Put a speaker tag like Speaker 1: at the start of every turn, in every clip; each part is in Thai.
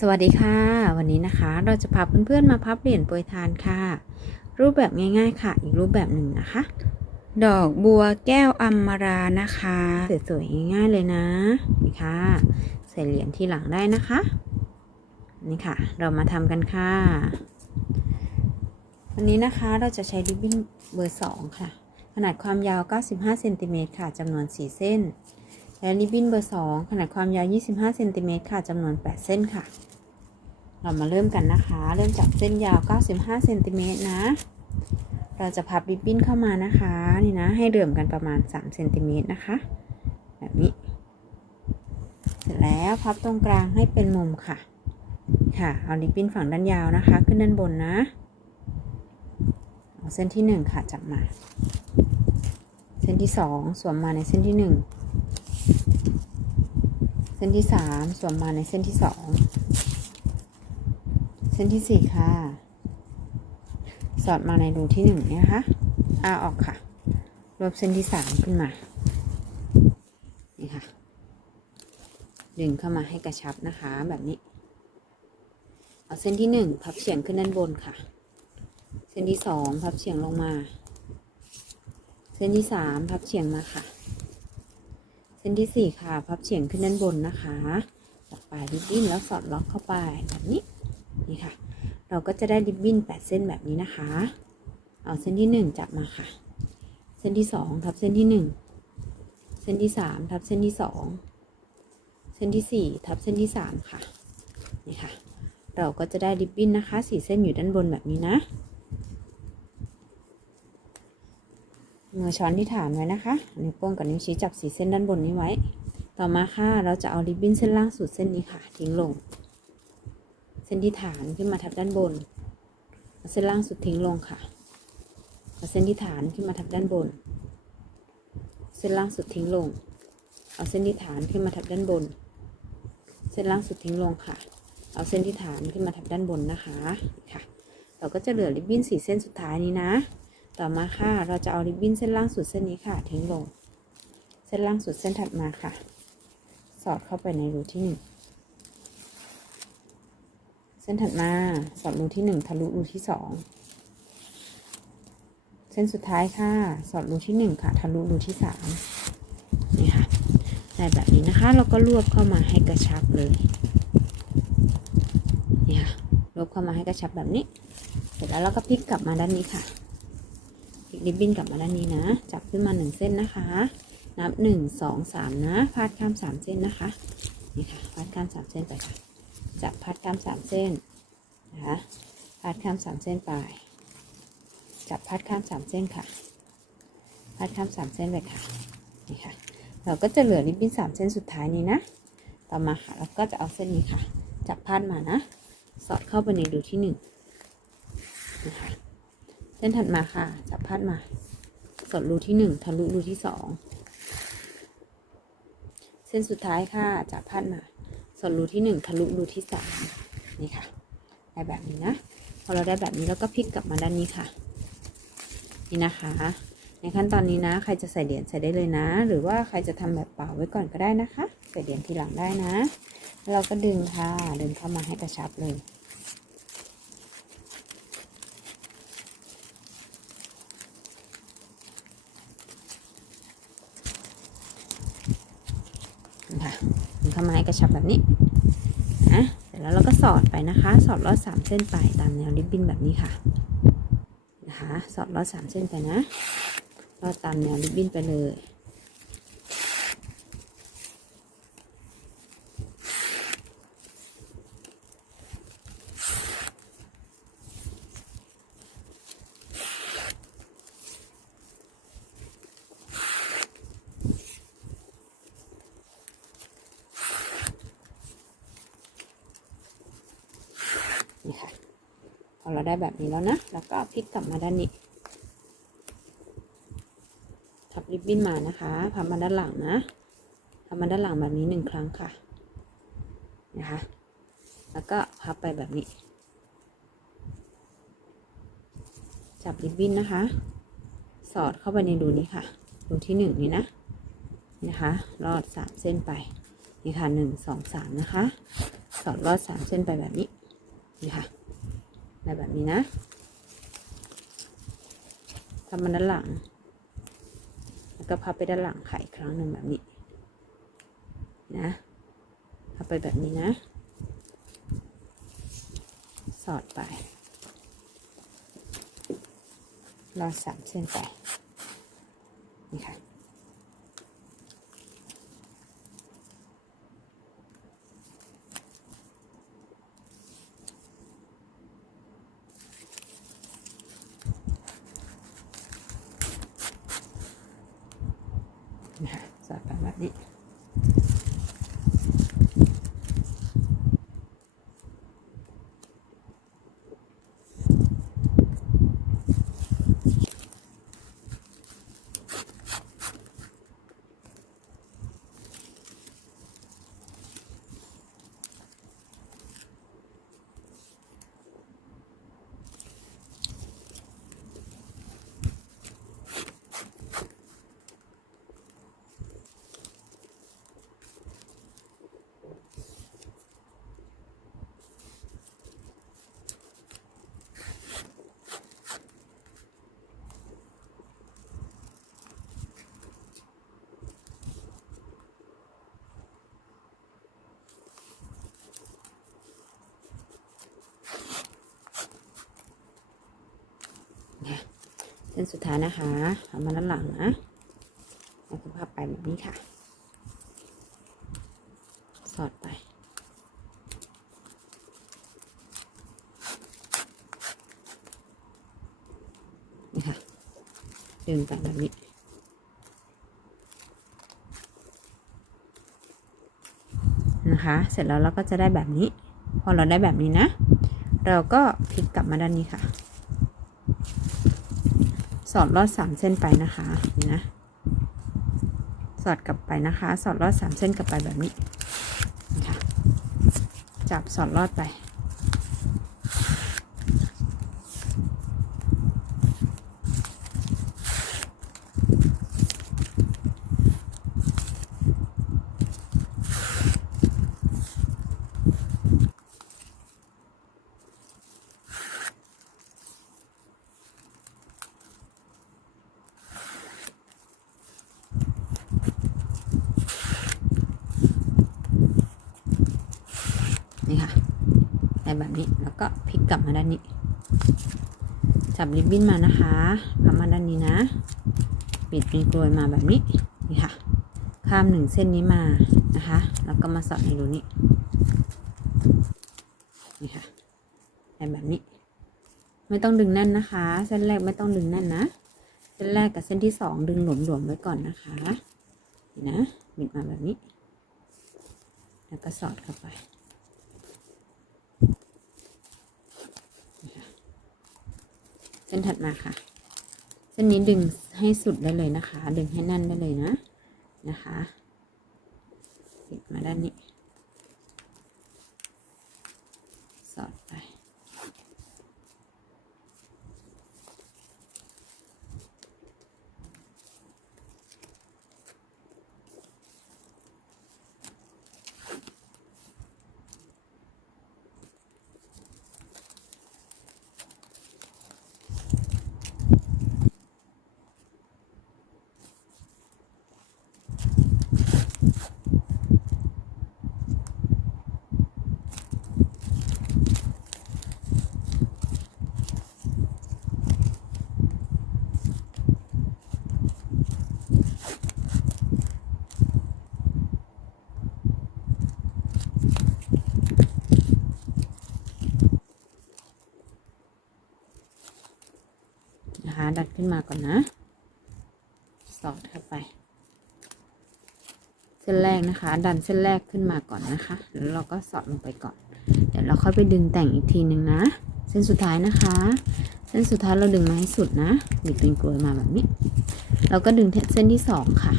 Speaker 1: สวัสดีค่ะ วันนี้นะคะเราจะพาเพื่อนๆมาพับเหรียญโปรยทานค่ะ รูปแบบง่ายๆค่ะ อีกรูปแบบหนึ่งนะคะ ดอกบัวแก้วอัมมารานะคะสวยๆง่ายๆเลยนะนี่ค่ะใส่เหรียญที่หลังได้นะคะนี่ค่ะ เรามาทำกันค่ะ วันนี้นะคะเราจะใช้ริบบิ้นเบอร์2ค่ะ ขนาดความยาว 95เซนติเมตรค่ะจำนวน 4 เส้น และริบบิ้นเบอร์ 2 ขนาดความยาว 25เซนติเมตรค่ะจำนวน 8 เส้นค่ะ เรามาเริ่มกันนะคะ เริ่มจากเส้นยาว 95เซนติเมตรนะ เราจะพับริบบิ้นเข้ามานะคะ นี่นะ ให้เหลื่มกันประมาณ3เซนติเมตรนะคะ แบบนี้ เสร็จแล้วพับตรงกลางให้เป็นมุมค่ะ ค่ะ เอาริบบิ้นฝั่งด้านยาวนะคะ ขึ้นด้านบนนะ เอาเส้นที่ 1 ค่ะจับมา เส้นที่ 2 สวมมาในเส้นที่ 1 เส้นที่3สวมมาในเส้นที่2เส้นที่4ค่ะ สอดมาในรูที่1เนี่ยนะคะอ้าออกค่ะรวบเส้นที่3ขึ้นมา นี่ค่ะ ดึงเข้ามาให้กระชับนะคะแบบนี้ เอาเส้นที่1พับเฉียงขึ้นด้านบนค่ะ เส้นที่2พับเฉียงลงมา เส้นที่3พับเฉียงมาค่ะ ส้นที่ 4 ค่ะพับเฉียงขึ้นด้านบนนะคะจากปลายริบบิ้นแล้วสอดล็อกเข้าไปแบบนี้นี่ค่ะ เราก็จะได้ริบบิ้น8 เส้นแบบนี้นะคะ เอาเส้นที่ 1 จับมาค่ะ เส้นที่ 2 ทับเส้นที่ 1 เส้นที่ 3 ทับเส้นที่ 2 เส้นที่ 4 ทับเส้นที่ 3 ค่ะนี่ค่ะ เราก็จะได้ริบบิ้นนะคะ 4 เส้นอยู่ด้านบนแบบนี้นะ มือช้อนที่ฐานไว้นะคะนิ้วโป้งกับนิ้วชี้จับสีเส้นด้านบนนี้ไว้ ต่อมาค่ะเราจะเอาริบบิ้นเส้นล่างสุดเส้นนี้ค่ะ ทิ้งลง เส้นที่ฐานขึ้นมาทับด้านบนเส้นล่างสุดทิ้งลงค่ะเอาเส้นที่ฐานขึ้นมาทับด้านบน เส้นล่างสุดทิ้งลง เอาเส้นที่ฐานขึ้นมาทับด้านบน เส้นล่างสุดทิ้งลงค่ะ เอาเส้นที่ฐานขึ้นมาทับด้านบนนะคะ ค่ะ เราก็จะเหลือริบบิ้นสีเส้นสุดท้ายนี้นะ ต่อมาค่ะ เราจะเอาริบบิ้นเส้นล่างสุดเส้นนี้ค่ะ ทิ้งลง เส้นล่างสุดเส้นถัดมาค่ะ สอดเข้าไปในรูที่หนึ่งเส้นถัดมาสอดรูที่หนึ่งทะลุรูที่สองเส้นสุดท้ายค่ะ สอดรูที่หนึ่งค่ะ ทะลุรูที่สามนี่ค่ะได้แบบนี้นะคะ เราก็รวบเข้ามาให้กระชับเลยนี่ค่ะรวบเข้ามาให้กระชับแบบนี้ เสร็จแล้วเราก็พลิกกลับมาด้านนี้ค่ะ ลิกริบบิ้นกลับมาด้านนี้นะ จับขึ้นมาหนึ่งเส้นนะคะ นับหนึ่งสองสามนะ พาดข้ามสามเส้นนะคะ นี่ค่ะ พาดข้ามสามเส้นไปค่ะ จับพาดข้ามสามเส้นนะคะ พาดข้ามสามเส้นไป จับพาดข้ามสามเส้นค่ะ พาดข้ามสามเส้นไปค่ะ นี่ค่ะ เราก็จะเหลือริบบิ้นสามเส้นสุดท้ายนี้นะ ต่อมาค่ะ เราก็จะเอาเส้นนี้ค่ะ จับพาดมานะ สอดเข้าไปในรูที่หนึ่งนะคะ ส้นถัดมาค่ะ จับพาดมา สอดรูที่หนึ่งทะลุรูที่สองเส้นสุดท้ายค่ะจับพาดมา สอดรูที่หนึ่งทะลุรูที่สามนี่ค่ะ ได้แบบนี้นะ พอเราได้แบบนี้เราก็พลิกกลับมาด้านนี้ค่ะ นี่นะคะ ในขั้นตอนนี้นะ ใครจะใส่เหรียญใส่ได้เลยนะ หรือว่าใครจะทำแบบเปล่าไว้ก่อนก็ได้นะคะ ใส่เหรียญทีหลังได้นะ เราก็ดึงค่ะ ดึงเข้ามาให้กระชับเลย ค่ะดึงเข้ามาให้ กระชับแบบนี้นะเสร็จแล้วเราก็สอดไปนะคะ สอดลอดสามเส้นไปตามแนวริบบิ้นแบบนี้ค่ะนะคะ สอดลอดสามเส้นไปนะลอดตามแนวริบบิ้นไปเลย นี่ค่ะ พอเราได้แบบนี้แล้วนะ แล้วก็พลิกกลับมาด้านนี้ทับริบบิ้นมานะคะพับมาด้านหลังนะพับมาด้านหลังแบบนี้หนึ่งครั้งค่ะ นะคะ แล้วก็พับไปแบบนี้ จับริบบิ้นนะคะ สอดเข้าไปในรูนี้ค่ะ รูที่หนึ่งนี้นะ นะคะ รอดสามเส้นไป นี่ค่ะหนึ่งสองสามนะคะ สอดลอดสามเส้นไปแบบนี้ นี้นะทำมันด้านหลัง แล้วก็พับไปด้านหลังค่ะอีกครั้งหนึ่งแบบนี้ นะพับไปแบบนี้นะ สอดไปลอสามเส้นไป นี่ค่ะสอดไปแบบนี้ เส้นสุดท้ายนะคะเอามาด้านหลังนะแล้วก็พับไปแบบนี้ค่ะ สอดไป นี่ค่ะ ดึงไปแบบนี้นะคะ เสร็จแล้วเราก็จะได้แบบนี้ พอเราได้แบบนี้นะ เราก็พลิกกลับมาด้านนี้ค่ะ สอดลอดสามเส้นไปนะคะนี่นะ สอดกลับไปนะคะ สอดลอดสามเส้นกลับไปแบบนี้นะะจับสอดลอดไป นี่ค่ะได้ แบบนี้ แล้วก็พลิกกลับมาด้านนี้ จับริบบิ้นมานะคะพับมาด้านนี้นะปิดเป็นกลวยมาแบบนี้นี่ค่ะ ข้ามหนึ่งเส้นนี้มานะคะ แล้วก็มาสอดในรูนี้นี่ค่ะแบบนี้ ไม่ต้องดึงแน่นนะคะ เส้นแรกไม่ต้องดึงแน่นนะ เส้นแรกกับเส้นที่สองดึงหลวมๆไว้ก่อนนะคะนี่นะบิดมาแบบนี้ แล้วก็สอดเข้าไป เส้นถัดมาค่ะ เส้นนี้ดึงให้สุดได้เลยนะคะ ดึงให้แน่นได้เลยนะนะคะติดมาด้านนี้ สอดไป ดันขึ้นมาก่อนนะ สอดเข้าไป เส้นแรกนะคะ ดันเส้นแรกขึ้นมาก่อนนะคะ แล้วเราก็สอดลงไปก่อน เดี๋ยวเราค่อยไปดึงแต่งอีกทีหนึ่งนะ เส้นสุดท้ายนะคะ เส้นสุดท้ายเราดึงมาให้สุดนะบิดเป็นกลวยมาแบบนี้ เราก็ดึงเส้นที่สองค่ะ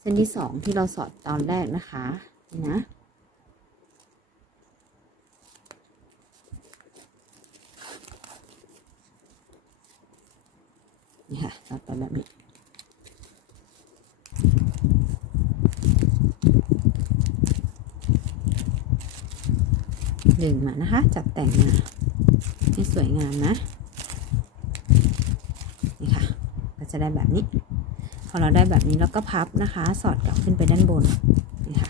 Speaker 1: เส้นที่สองที่เราสอดตอนแรกนะคะนี่นะ นี่ค่ะสอดไปแบบนี้ดึงมานะคะ จัดแต่งมาให้สวยงามนะ นี่ค่ะ ก็จะได้แบบนี้ พอเราได้แบบนี้เราก็พับนะคะ สอดกลับขึ้นไปด้านบนค่ะ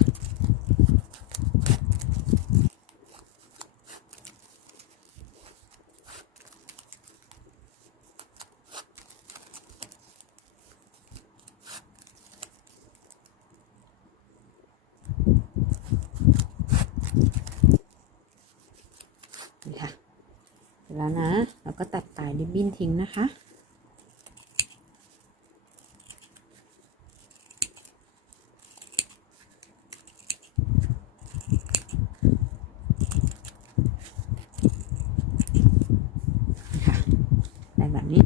Speaker 1: เสร็จแล้วนะเราก็ตัดปลายริบบิ้นทิ้งนะคะ แบบนี้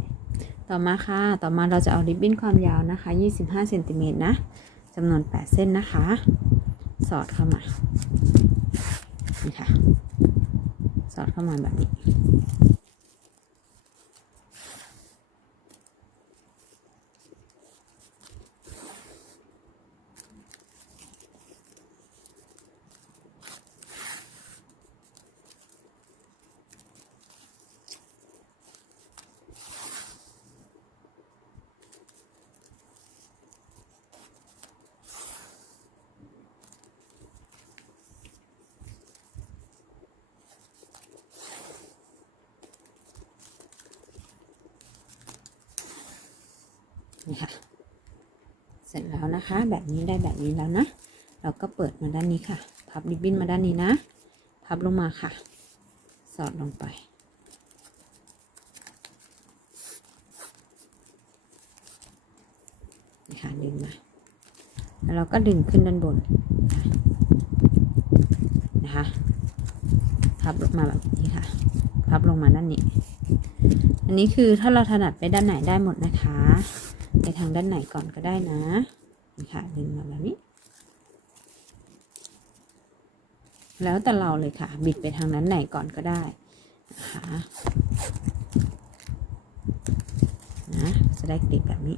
Speaker 1: ต่อมาค่ะ ต่อมาเราจะเอาริบบิ้นความยาวนะคะ 25เซนติเมตรนะจำนวน 8 เส้นนะคะ สอดเข้ามา นี่ค่ะ สอดเข้ามาแบบนี้ ร็จแล้วนะคะ แบบนี้ได้แบบนี้แล้วนะ เราก็เปิดมาด้านนี้ค่ะ พับริบบิ้นมาด้านนี้นะ พับลงมาค่ะ สอดลงไปนี่ค่ะดึงมา แล้วเราก็ดึงขึ้นด้านบน นะคะ พับลงมาแบบนี้ค่ะ พับลงมาด้านนี้ อันนี้คือถ้าเราถนัดไปด้านไหนได้หมดนะคะ ไปทางด้านไหนก่อนก็ได้นะนี่ค่ะดึงมาแบบนี้ แล้วแต่เราเลยค่ะ บิดไปทางนั้นไหนก่อนก็ได้นะคะนะจะได้ติดแบบนี้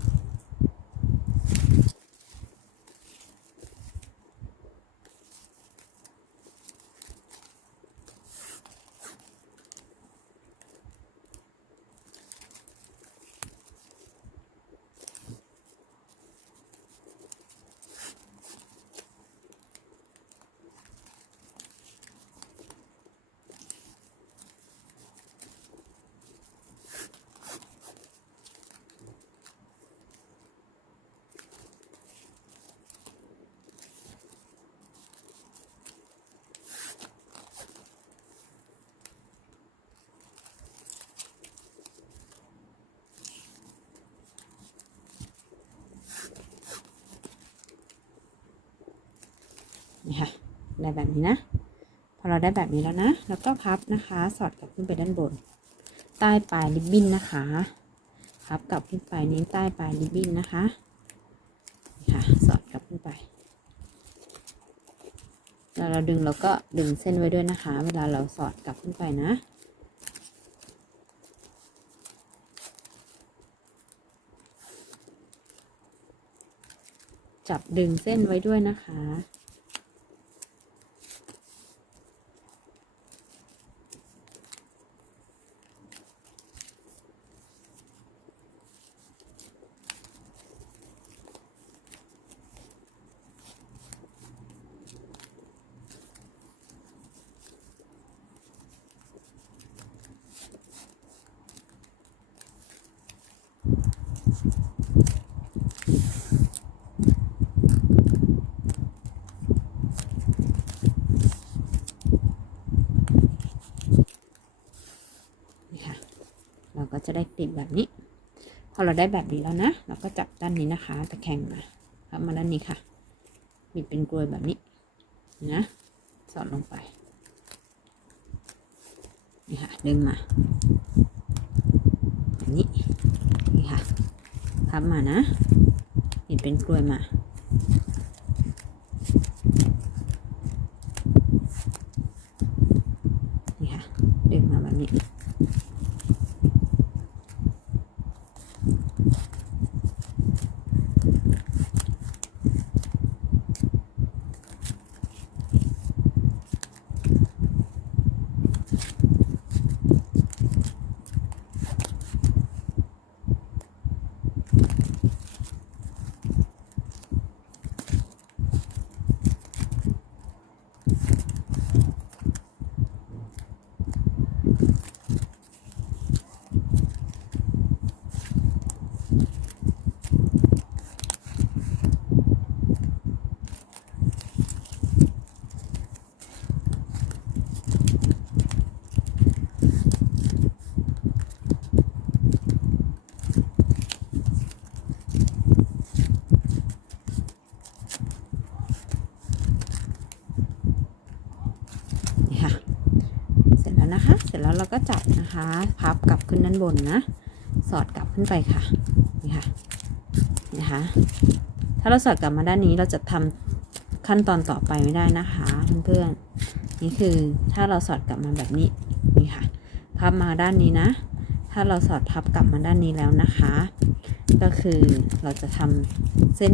Speaker 1: ค่ะได้แบบนี้นะ พอเราได้แบบนี้แล้วนะ แล้วก็พับนะคะ สอดกลับขึ้นไปด้านบน ใต้ปลายริบบิ้นนะคะ พับกลับขึ้นไปนี้ใต้ปลายริบบิ้นนะคะค่ะ สอดกลับขึ้นไป แล้วเราดึงเราก็ดึงเส้นไว้ด้วยนะคะ เวลาเราสอดกลับขึ้นไปนะจับดึงเส้นไว้ด้วยนะคะ จะได้ติดแบบนี้ พอเราได้แบบนี้แล้วนะ เราก็จับด้านนี้นะคะ ตะแคงมาพับมาด้านนี้ค่ะ บิดเป็นกลวยแบบนี้นะ สอดลงไป นี่ค่ะ ดึงมาแบบนี้ นี่ค่ะ พับมานะบิดเป็นกลวยมา นี่ค่ะ ดึงมาแบบนี้ เสร็จแล้วเราก็จับนะคะ พับกลับขึ้นด้านบนนะ สอดกลับขึ้นไปค่ะ นี่ค่ะ นะคะ ถ้าเราสอดกลับมาด้านนี้เราจะทำขั้นตอนต่อไปไม่ได้นะคะเพื่อนๆ นี่คือถ้าเราสอดกลับมาแบบนี้ นี่ค่ะ พับมาด้านนี้นะ ถ้าเราสอดพับกลับมาด้านนี้แล้วนะคะ ก็คือเราจะทำเส้น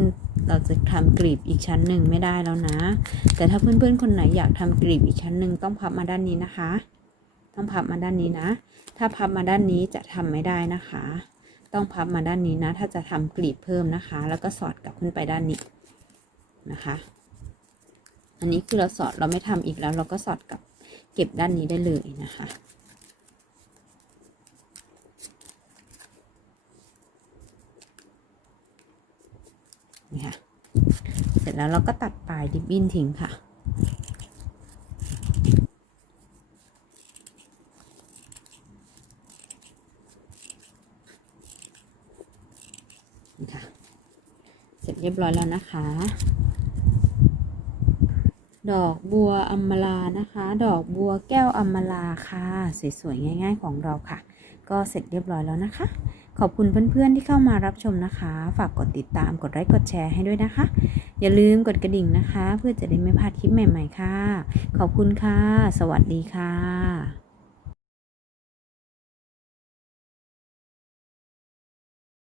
Speaker 1: เราจะทำกรีบอีกชั้นหนึ่งไม่ได้แล้วนะ แต่ถ้าเพื่อนๆ คนไหนอยากทำกรีบอีกชั้นหนึ่งต้องพับมาด้านนี้นะคะ ต้องพับมาด้านนี้นะ ถ้าพับมาด้านนี้จะทำไม่ได้นะคะ ต้องพับมาด้านนี้นะ ถ้าจะทำกรีบเพิ่มนะคะ แล้วก็สอดกลับขึ้นไปด้านนี้นะคะ อันนี้คือเราสอดเราไม่ทำอีกแล้ว เราก็สอดกลับเก็บด้านนี้ได้เลยนะคะนี่ค่ะ เสร็จแล้วเราก็ตัดปลายริบบิ้นทิ้งค่ะ เสร็จเรียบร้อยแล้วนะคะ ดอกบัวอัมมาลานะคะ ดอกบัวแก้วอัมมาลาค่ะ สวยๆง่าย ๆ ของเราค่ะ ก็เสร็จเรียบร้อยแล้วนะคะ ขอบคุณเพื่อนๆที่เข้ามารับชมนะคะ ฝากกดติดตามกดไลค์กดแชร์ให้ด้วยนะคะ อย่าลืมกดกระดิ่งนะคะ เพื่อจะได้ไม่พลาดคลิปใหม่ ๆ ค่ะ ขอบคุณค่ะ สวัสดีค่ะ